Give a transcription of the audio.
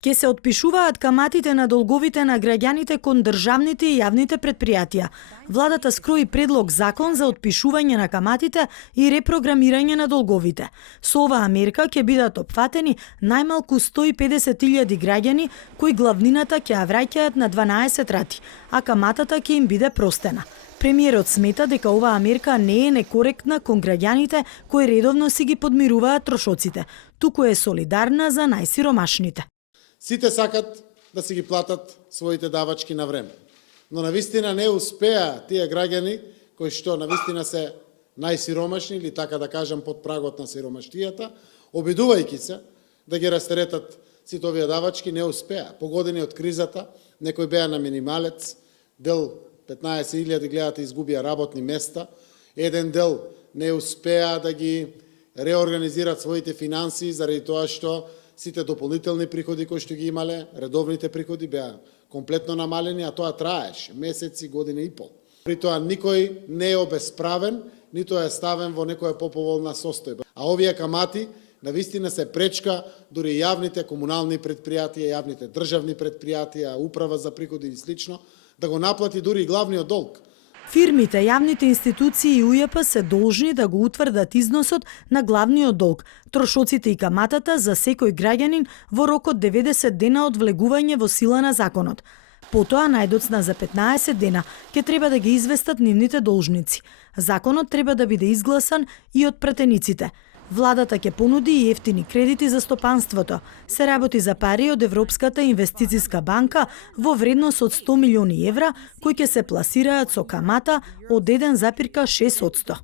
Ке се отпишуваат каматите на долговите на граѓаните кон државните и јавните предпријатија. Владата скрои предлог закон за отпишување на каматите и репрограмирање на долговите. Со оваа мерка ќе бидат опфатени најмалку 150.000 граѓани кои главнината ќе ја враќаат на 12 рати, а каматата ќе им биде простена. Премиерот смета дека оваа мерка не е некоректна кон граѓаните кои редовно си ги подмируваат трошоците, туку е солидарна за најсиромашните. Сите сакат да си ги платат своите давачки на време. Но навистина не успеа тие граѓани кои што навистина се најсиромашни или така да кажам под прагот на сиромаштијата, обидувајќи се да ги растеретат сите овие давачки, не успеа. По години од кризата некои беа на минималец, дел 15.000 гледате изгубија работни места, еден дел не успеа да ги реорганизираат своите финанси заради тоа што сите дополнителни приходи кои што ги имале, редовните приходи беа комплетно намалени, а тоа траеше месеци, година и пол. При тоа никој не е обесправен, нито е ставен во некоја поповолна состојба. А овие камати навистина се пречка дури јавните комунални предпријатија, јавните државни предпријатија, управа за приходи и слично, да го наплати дури и главниот долг. Фирмите, јавните институции и УЈП се должни да го утврдат износот на главниот долг, трошоците и каматата за секој граѓанин во рок од 90 дена од влегување во сила на законот. Потоа, најдоцна за 15 дена, ќе треба да ги известат нивните должници. Законот треба да биде изгласан и од пратениците. Владата ќе понуди и ефтини кредити за стопанството. Се работи за пари од Европската инвестициска банка во вредност од 100 милиони евра, кои ќе се пласираат со камата од 1,6%.